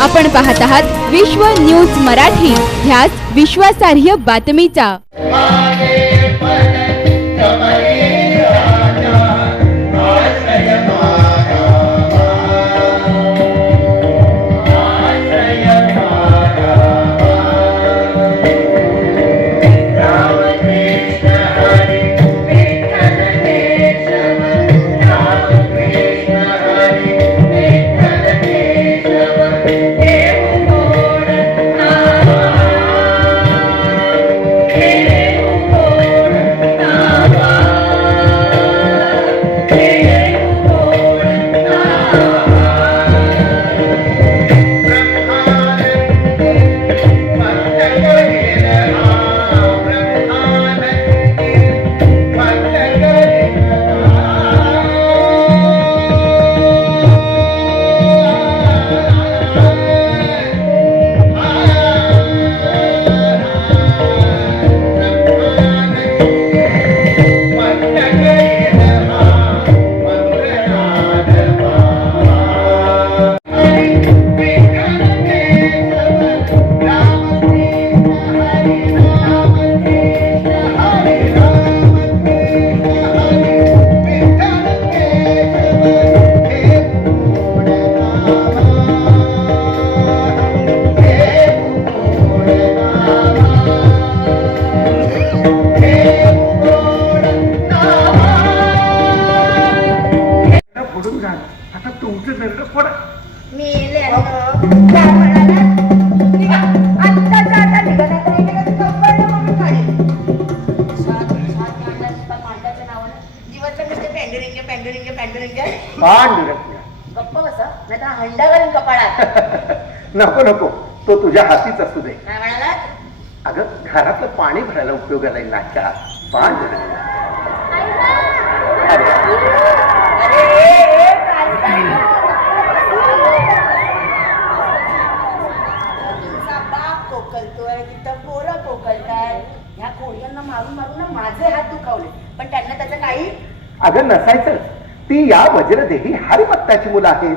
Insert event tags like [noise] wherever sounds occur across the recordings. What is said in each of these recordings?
आपण पाहत आहात विश्व न्यूज मराठी. ह्याच विश्वासार्ह बातमीचा. मांडाच्या नावानं जीवाचं नुसतं पॅन्डुरिंगे, पॅन्डुरिंगे, पॅन्डुरिंगे. पांडुरंग गप्प बसा नाहीतर हंडा घालून कपाळात. [laughs] नको नको. तो तुझ्या हातीच असू दे. काय म्हणाला अगं घरातलं पाणी भरायला उपयोगाला येईल नाच्या. पांडुरंग कोकलतोय तिथं पोरं कोकलताय ह्या कोळ्यांना मारून मारून ना माझे हात दुखावले पण त्यांना त्याचं काही अगं नसायचं. ती या वज्रदेही हरिभक्ताची मुलं आहेत.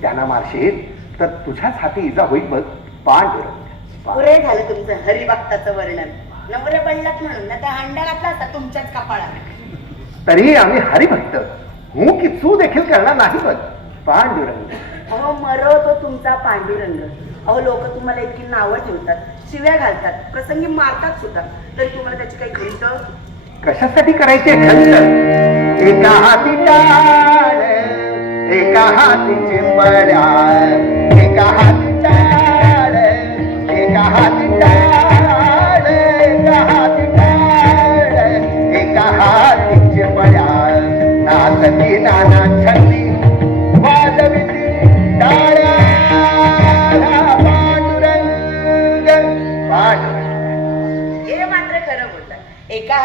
त्यांना मारशील तर तुझ्याच हाती इजा होईल बघ. पांडुरंग. पुरे झालं तुमचं हरिभक्ताचं वर्णन. नवरे पडलात म्हणून ना त्या हंडा घातला असता तुमच्याच कपाळात. तरी आम्ही हरिभक्त. हू की चू देखील करणार नाही बघ. पांडुरंग. अहो मरो तो तुमचा पांडुरंग. अहो लोक तुम्हाला इतकी नावं ठेवतात शिव्या घालतात प्रसंगी मारतात सुद्धा. तरी तुम्हाला त्याची काही खंत कशासाठी करायचे खंत एका हाती टाळ एका हाती चिंबड्या एका हाती टाळ एका हाती टाळ एका हाती टाळ एका हाती चिंबड्या नाचती नाना छंदी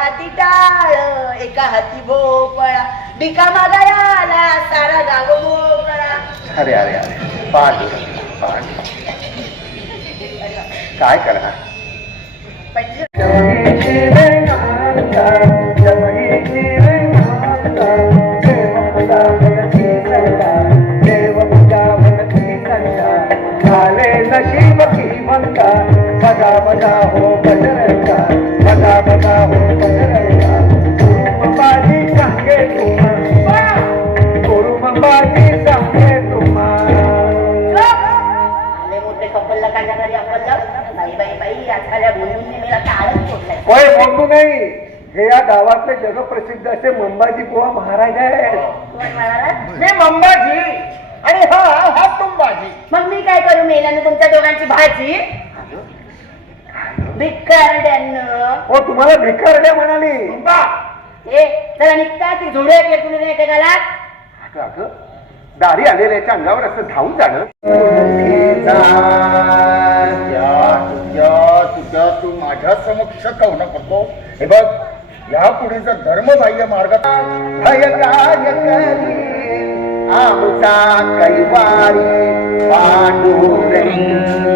हाती टाळ एका हाती भोपळा. भिका मागायला सारा गाव मोकळा. अरे अरे अरे पांडुरंग पांडुरंग काय करणार? गावातले जगप्रसिद्ध असे मंबाजी बुवा महाराज आहेत. म्हणाला मी मंबाजी. आणि हा हा तुंबाजी. मग मी काय करू मेल्यानं तुमच्या दोघांची भाजी भिकारड्यानं हो तुम्हाला भिकारड्या म्हणाली. ए जरा निघता. ती झुडे येते तुम्ही एकेकाला. अगं अगं. दारी आलेल्याच्या अंगावर असं धावून जाणं. तुझ्या तुझ्या तू माझ्या समक्ष कवनं करतो हे बघ या पुढे जर धर्मबाह्य मार्गात भय काय करी आमचा कैवारी पांडुरंग.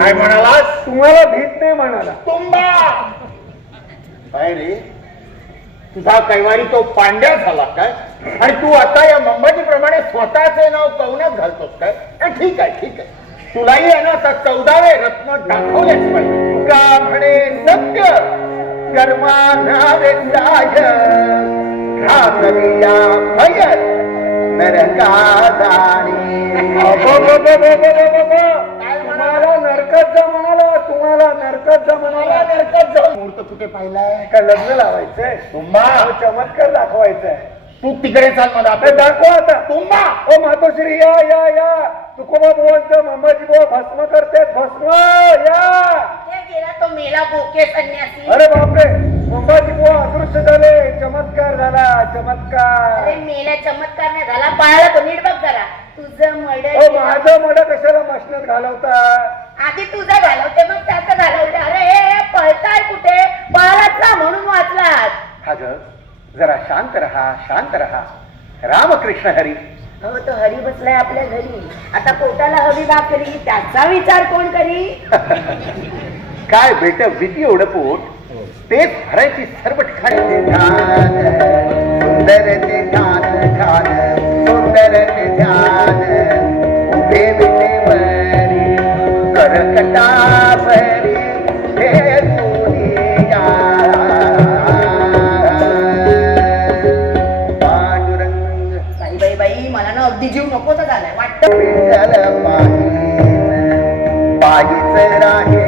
काय म्हणालास? तुम्हाला भीत नाही म्हणाला. तुंबा काय रे? तुझा कैवारी तो पांड्या झाला काय? आणि तू आता या मंबाजी प्रमाणे स्वतःचे नाव कवनात घालतोस काय? ठीक आहे ठीक आहे. तुलाही आहे ना आता चौदावे रत्न दाखवलेच पाहिजे. तुका म्हणे सत्य. कर्मानावे साय घातलिया भय नरका तुम्हाला नरकत जा म्हणाला तुम्हाला नरकत जा म्हणाला नरकात जाऊन मुहूर्त कुठे पाहिलाय? का लग्न लावायचंय? तुम्हा. चमत्कार दाखवायचा आहे तू तिकडे चाल मला. ते दाखवा आता. तुम्हा. ओ मातोश्री या या या. तुकोबा बोलतो मंबाजी बुवा भस्म करते भस्म या. गेला तो मेला बोके संन्यासी. अरे बापरे मंबाजी बुवा अदृश्य झाले. चमत्कार झाला चमत्कार. अरे मेला चमत्कार नाही झाला. पळाला तो नीट बघ जरा. तुझं मड ओ माझं मड कशाला मशनत घालवता? आधी तुझं घालवते मग त्याचं घालवते. अरे हे हे पळताय कुठे? पळालात ना म्हणून वाचलात हा ग जरा शांत रहा शांत रहा. रामकृष्ण हरी. हो तो हरी बसलाय आपल्या घरी. आता पोटाला हवी भाकरी त्याचा विचार कोण करी? [laughs] काय बेट भीती एवढं पोट? तेच भरायची सर्व ठिकाणी ते ध्यान सुंदर ते ध्यान ध्यान. सुंदर ते ध्यान. उभे विटेवरी करकटावरी हे पांडुरंग. बाई बाई बाई मला ना अगदी जीव नकोच झालाय. वाटत. विठ्ठल पाहीन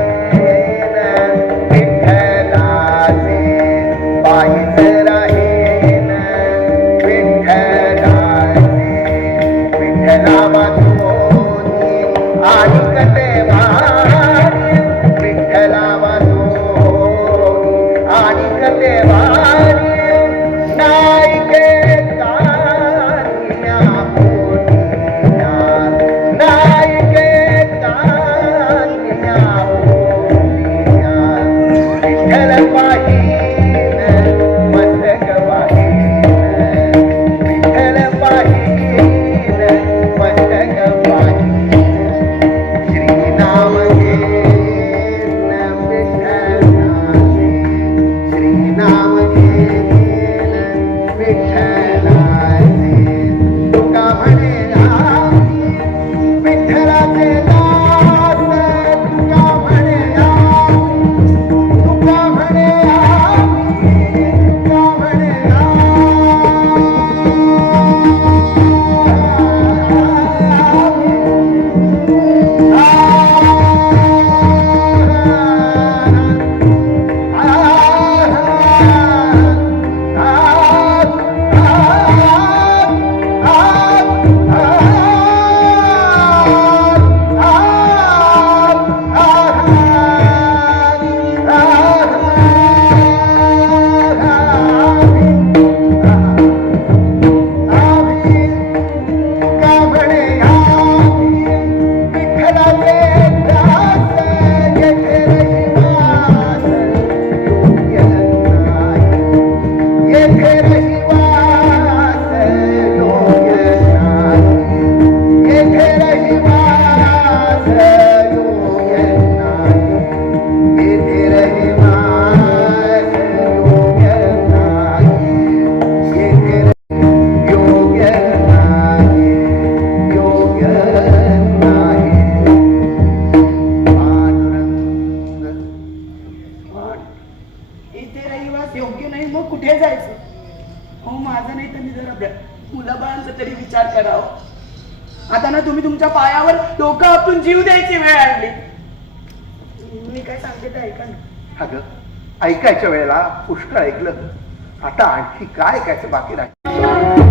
तुम्ही तुमच्या पायावर डोकं आपटून जीव द्यायची वेळ आणली. मी काय सांगते ते ऐका ना. अगं ऐकायच्या वेळेला पुष्कळ ऐकलं. आता आणखी काय ऐकायचं बाकी राहील?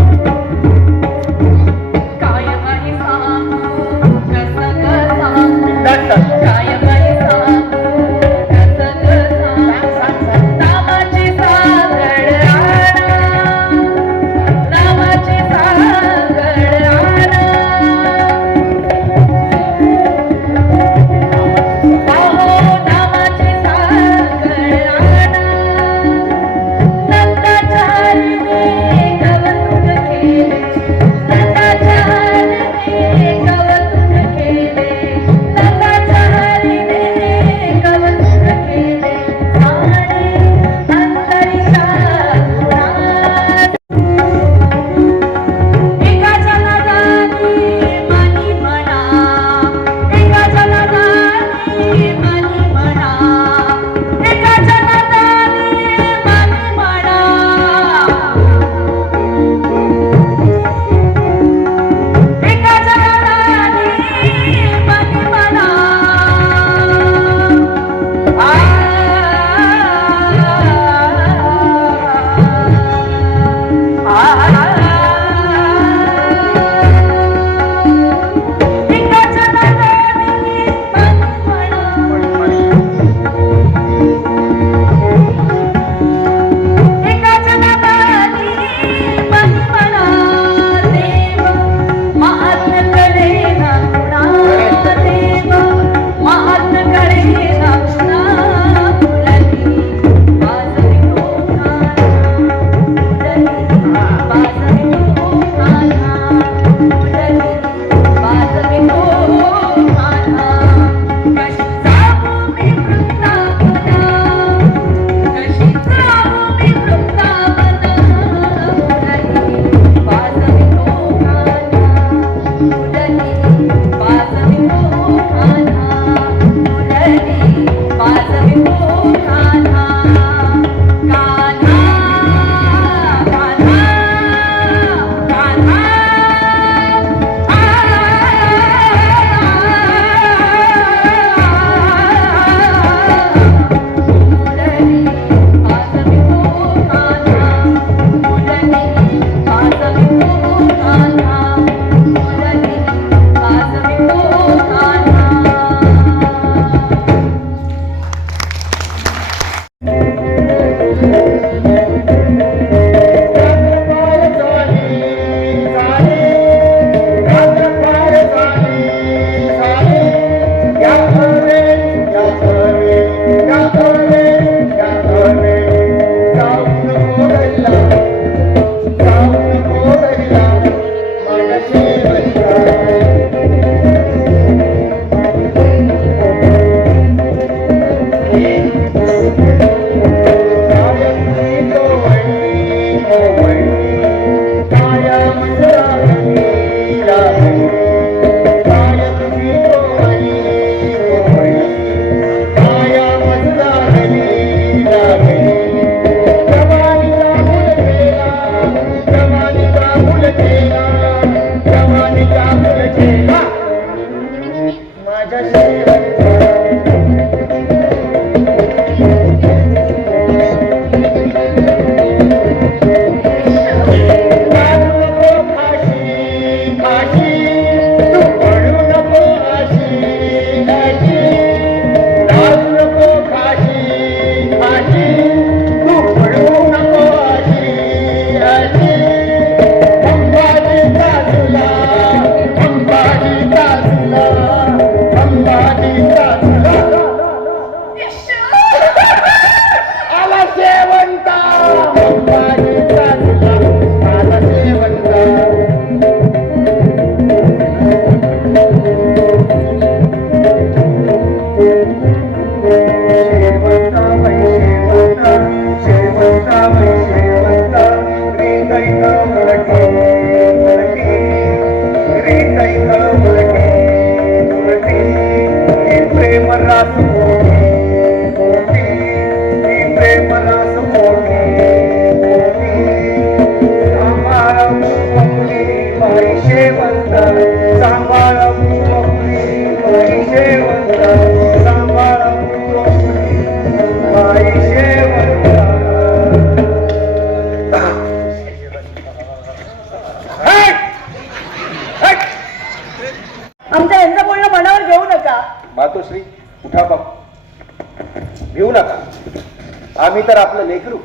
आम्ही तर आपलं लेकरू.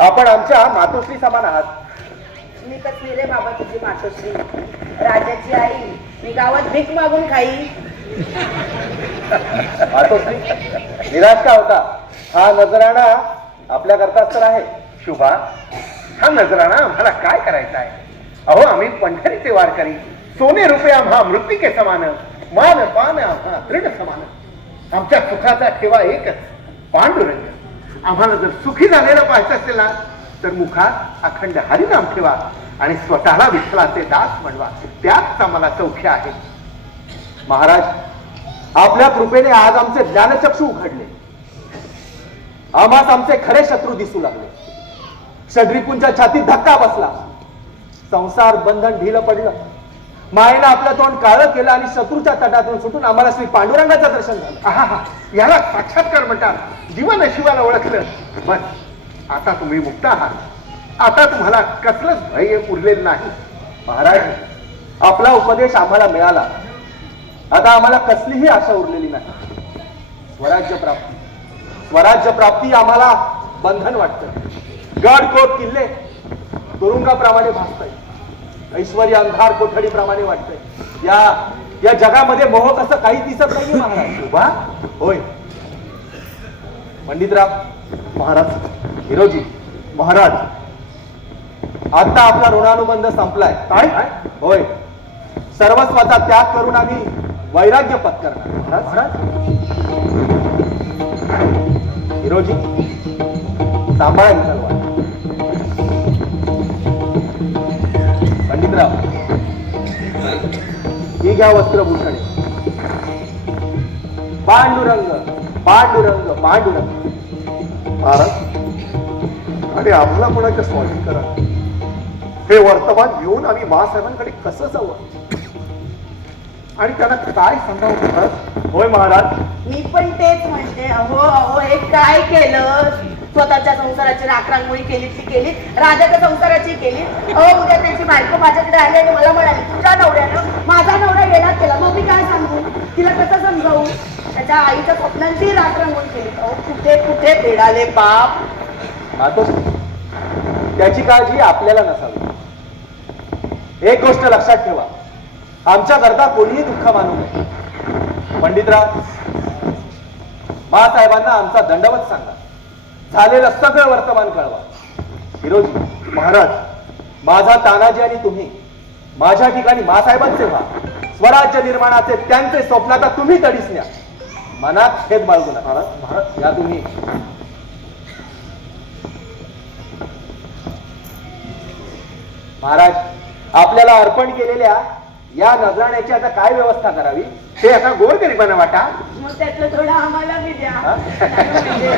आपण आमच्या मातोश्री समान आहात. मी कसली रे बाबा तुझी मातोश्री? राजाची आई मी गावात भीक मागून खाई [laughs] मातोश्री निराश का होता? हा नजराणा आपल्या करताच तर आहे. शुभा हा नजराणा आम्हाला काय करायचा आहे? अहो आम्ही पंढरीचे वारकरी. सोने रुपये आम्हा मृत्तिके समान. मान पान आम्हा तृण समान. आमच्या सुखाचा ठेवा एकच पांडुरंग. आम्हाला जर सुखी झालेलं पाहायचं असेल ना तर मुखात अखंड हरिनाम ठेवा आणि स्वतःला विठ्ठलाचे दास म्हणवा. त्याच आम्हाला सौख्य आहे. महाराज आपल्या कृपेने आज आमचे ज्ञानचक्षु उघडले. आम्हास आमचे खरे शत्रू दिसू लागले. षड्रिपूंच्या छातीत धक्का बसला. संसार बंधन ढिलं पडलं. मायेनं आपलं तोंड काळं केलं आणि शत्रूच्या तटातून सुटून आम्हाला श्री पांडुरंगाचं दर्शन झालं. आहा याला साक्षात्कार म्हणतात. जीवन शिवाला ओळखलं. बस आता तुम्ही मुक्त आहात. आता तुम्हाला कसलंच भय उरलेलं नाही. महाराज आपला उपदेश आम्हाला मिळाला. आता आम्हाला कसलीही आशा उरलेली नाही. स्वराज्य प्राप्ती. स्वराज्य प्राप्ती आम्हाला बंधन वाटतं. गड कोट किल्ले तुरुंगाप्रमाणे भासतंय ऐश्वर अंधार कोठडीप्रमाणे वाटतंय. या या जगामध्ये मोह कसं काही दिसत नाहीये महाराज. होय. पंडितराव महाराज हिरोजी महाराज आता आपला ऋणानुबंध संपलाय. काय? होय. सर्वस्वाचा त्याग करून आम्ही वैराग्य पत्करणार महाराज? हिरोजी सांभाळा पंडितराव ही घ्या वस्त्रभूषणे. पांडुरंग पांडुरंग पांडुरंग. महाराज आणि आम्हाला कोणाच्या स्वाधीन करा. हे वर्तमान घेऊन आम्ही बाळासाहेबांकडे कसं जाऊ? आणि त्यांना काय सांगावं महाराज? होय महाराज. मी पण तेच म्हणते अहो अहो हे काय केलं? स्वतःच्या संसाराची राखरांगोळी केली ती केली राजाच्या संसाराची केली अहो उद्या त्याची बायको माझ्याकडे आली आणि मला म्हणाली तुझ्या नवऱ्यानं माझा नवरा गेला केला मग मी काय सांगू? तिला कसं समजावू? त्याच्या आईच्या स्वप्नांची राखरांगोळी केली अहो कुठे कुठे भिडाले बाप? मातोस त्याची काळजी आपल्याला नसावी. एक गोष्ट लक्षात ठेवा. आमच्या करता कोणीही दुःख मानू नये. पंडितराव बाळासाहेबांना आमचा दंडवत सांगा. झालेलं सगळं वर्तमान कळवा. हिरोजी महाराज माझा तानाजी आणि तुम्ही माझ्या ठिकाणी मासाहेबांचे व्हा. स्वराज्य निर्माणाचे त्यांचे स्वप्न आता तुम्ही तडीस न्या. मनात खेद बाळगू नका. महाराज या तुम्ही. महाराज आपल्याला अर्पण केलेल्या या नजराण्याची आता काय व्यवस्था करावी? ते आता गोरगरिबांना वाटा. मग त्यातलं थोडं आम्हाला बी द्या? म्हणजे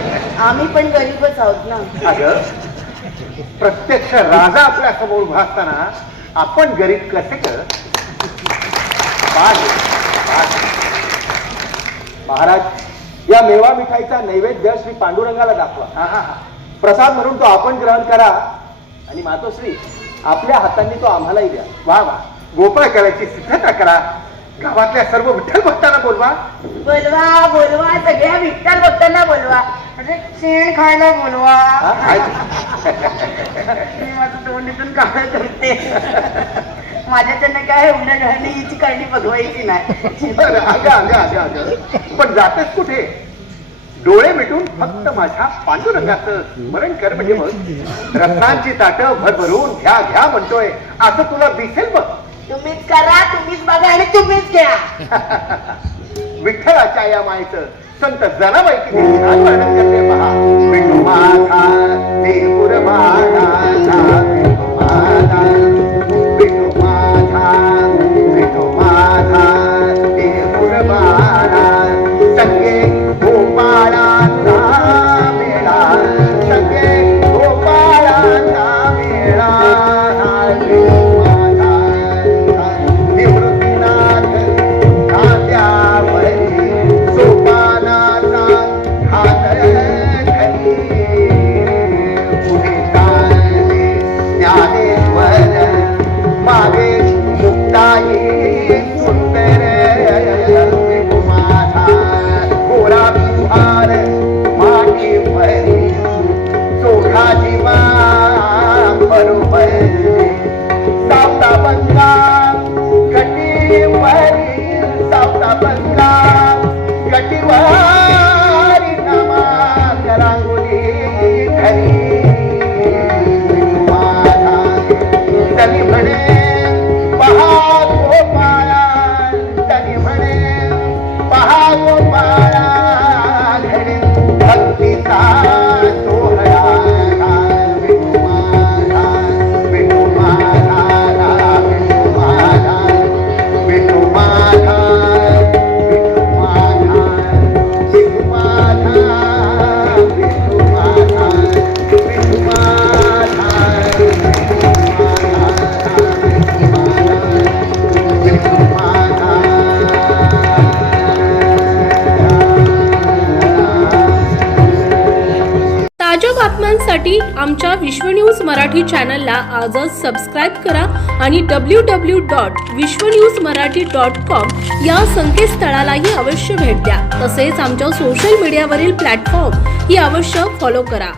आम्ही पण गरीबच आहोत ना. अगं प्रत्यक्ष राजा आपल्यासमोर उभा असताना आपण गरीब कसे कर महाराज या मेवा मिठाईचा नैवेद्य श्री पांडुरंगाला दाखवा. प्रसाद म्हणून तो आपण ग्रहण करा आणि मातोश्री आपल्या हातांनी तो आम्हालाही द्या. वा वा. गोपाळ करायची सिद्धता करा. गावातल्या सर्व विठ्ठल भक्तांना बोलवा. बोलवा बोलवा सगळ्या विठ्ठल भक्तांना बोलवा. म्हणजे शेण खायला बोलवा. हा? काय? मी माझं तोंडीतून काळ करते. माझ्याच्यानं काय एवढं घालणे हिची काळजी बघवायची नाही. बरं, अगं अगं अगं अगं. पण जातेस कुठे? डोळे मिटून फक्त माझ्या पांडुरंगाचं स्मरण कर म्हणजे मग. रत्नांची ताट भरभरून घ्या घ्या म्हणतोय. असं तुला दिसेल बघ. तुम्हीच करा तुम्हीच बघा आणि तुम्हीच घ्या. [laughs] विठ्ठलाच्या या मायेचं संत जनाबाई किती छान वर्णन करते पहा. विठू माझा देऊर माझा माझा मराठी चॅनलला आजच सबस्क्राईब करा आणि W W dot Vishwa news Marathi dot com या संकेतस्थळालाही अवश्य भेट द्या. तसेच आमच्या सोशल मीडियावरील प्लॅटफॉर्म ही अवश्य फॉलो करा.